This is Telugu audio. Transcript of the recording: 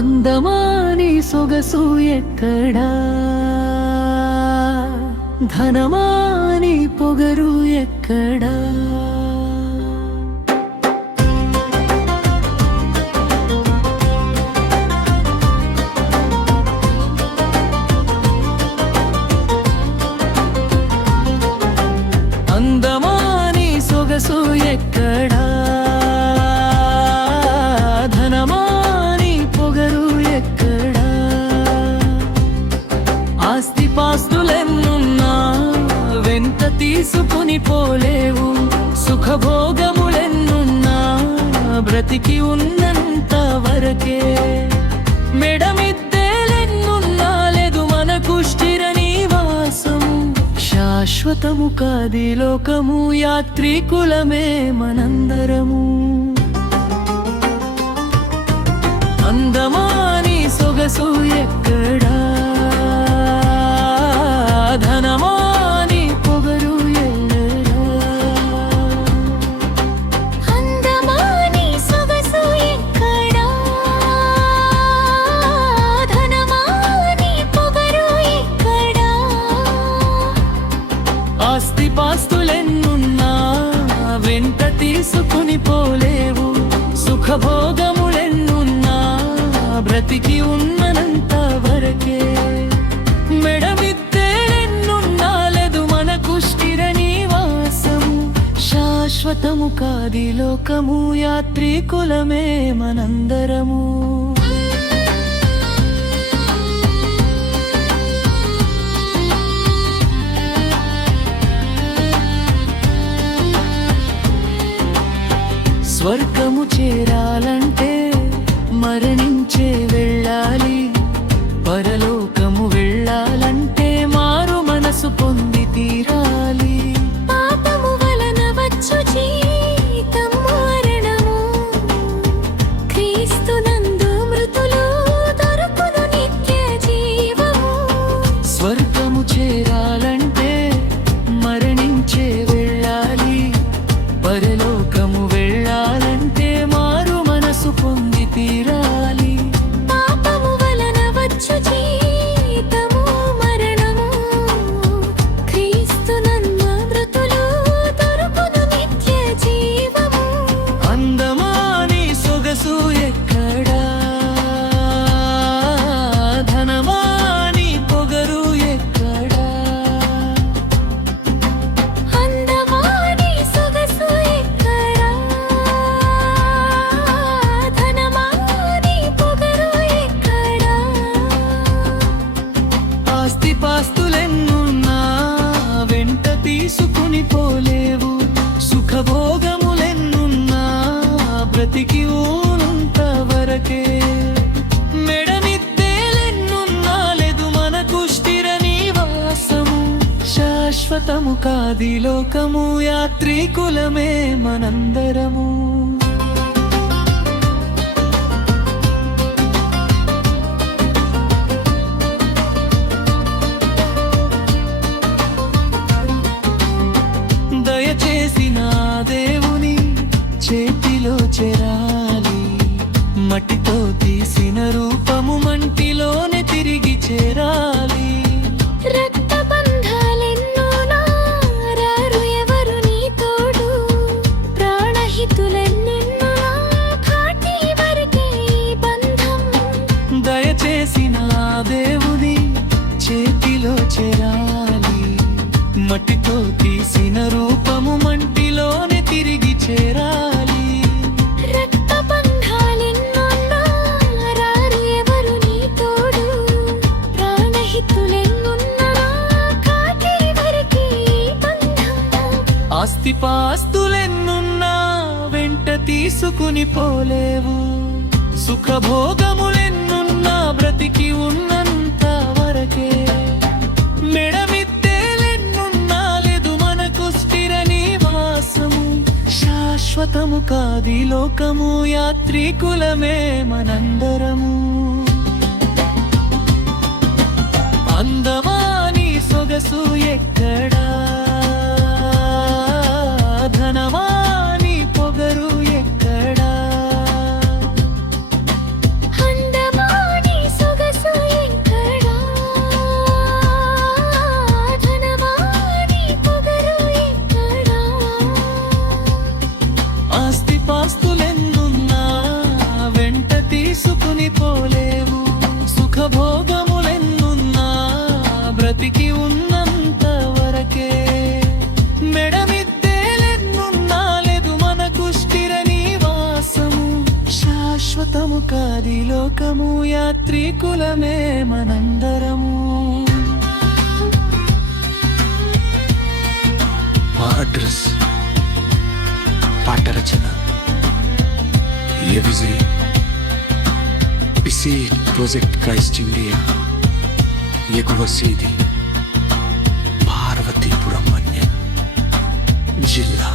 అందమాని సొగసు ఎక్కడా, ధనమాని పొగరు ఎక్కడా. అందమాని సొగసు ఎక్కడా, ధనమాని పొగరు ఎక్కడా. ఆస్తిపాస్తులెన్నున్నా వెంట తీసుకుని పోలేవు, సుఖభోగములెన్నున్నా బ్రతికి ఉన్నంత వరకే. మెడమిద్దెలెన్నున్నా లేదు మనకు స్థిర నివాసం, శాశ్వతము కాది లోకము, యాత్రికులమే మనందరము. అందమాని సొగసు ఎక్కడా, ధనమాని పొగరు ఎల్లడా. అందమాని సొగసు ఎక్కడా, ధనమాని పొగరు ఎక్కడా. ఆస్తిపాస్తులెన్నున్నా వెంట తీసుకుని పోలేవు, సుఖభోగములెన్నున్నా బ్రతికి ఉన్ననంత వరకే. మెడమిద్దెలెన్నున్నా లేదు మనకు స్థిర నివాసము, శాశ్వతము కాది లోకము, యాత్రికులమే మనందరము. స్వర్గము చేరాలంటే మరణించే వెళ్ళాలి, పరలోకము వెళ్ళాలంటే మారు మనసు పొంది తీరాలి. పాపము వలన వచ్చు జీతము మరణము, క్రీస్తునందు మృతులు దొరుకును నిత్య జీవము. స్వర్గము చేరాలంటే మరణించే వెళ్ళాలి, పరలోకము వెళ్ళాలంటే మారు మనసు పొంది తీరాలి. పాపము వలన వచ్చు జీతము మరణము, క్రీస్తునందు మృతులు దొరుకును నిత్య జీవము. అందమాని సొగసు ఎక్కడా, ధనమాని పొగరు ఎక్కడా. అందమాని సొగసు ఎక్కడా, ధనమాని పొగరు ఎక్కడా. ఆస్తిపాస్తులెన్నున్నా వెంట తీసుకుని పోలేవు, సుఖభోగములెన్నున్నా బ్రతికి ఊనంత వరకే. మెడమిద్దెలెన్నున్నా లేదు మనకు స్థిర నివాసము, శాశ్వతము కాది లోకము, యాత్రికులమే మనందరము. దయచేసి నా దేవుని చేతిలో చేరాలి, మట్టితో తీసిన రూపము మంటిలోనే తిరిగి చేరాలి. రక్త బంధాలెన్నోనా రారు ఎవరు నీ తోడు, ప్రాణహితులెన్నెన్నో కాటి వరకే ఈ బంధం. దయచేసి నా దేవుని చేతిలో చేరాలి, మట్టితో తీసిన రూపము మంటిలోనే తిరిగి చేరాలి. రక్త బంధాలెన్నోనా రారు ఎవరు నీ తోడు, ప్రాణహితులెన్నెన్నో కాటి వరకే ఈ బంధం. ఆస్తిపాస్తులెన్నున్నా వెంట తీసుకుని పోలేవు, సుఖభోగములెన్నున్నా బ్రతికి ఉన్నంత వరకే. మెడమిద్దెలెన్నున్నా లేదు మనకు స్థిర నివాసము, శాశ్వతము కాది లోకము, యాత్రికులమే మనందరము. అందమాని సొగసు ఎక్కడా, ధనమాని పొగరు ఎక్కడా. అందమా కాది లోకము యాత్రికులమే మనందరము. మా అడ్రస్, పాట రచన, Vijay PC project Christ India, ఎగువ సీది, పార్వతీపురం మన్యం జిల్లా.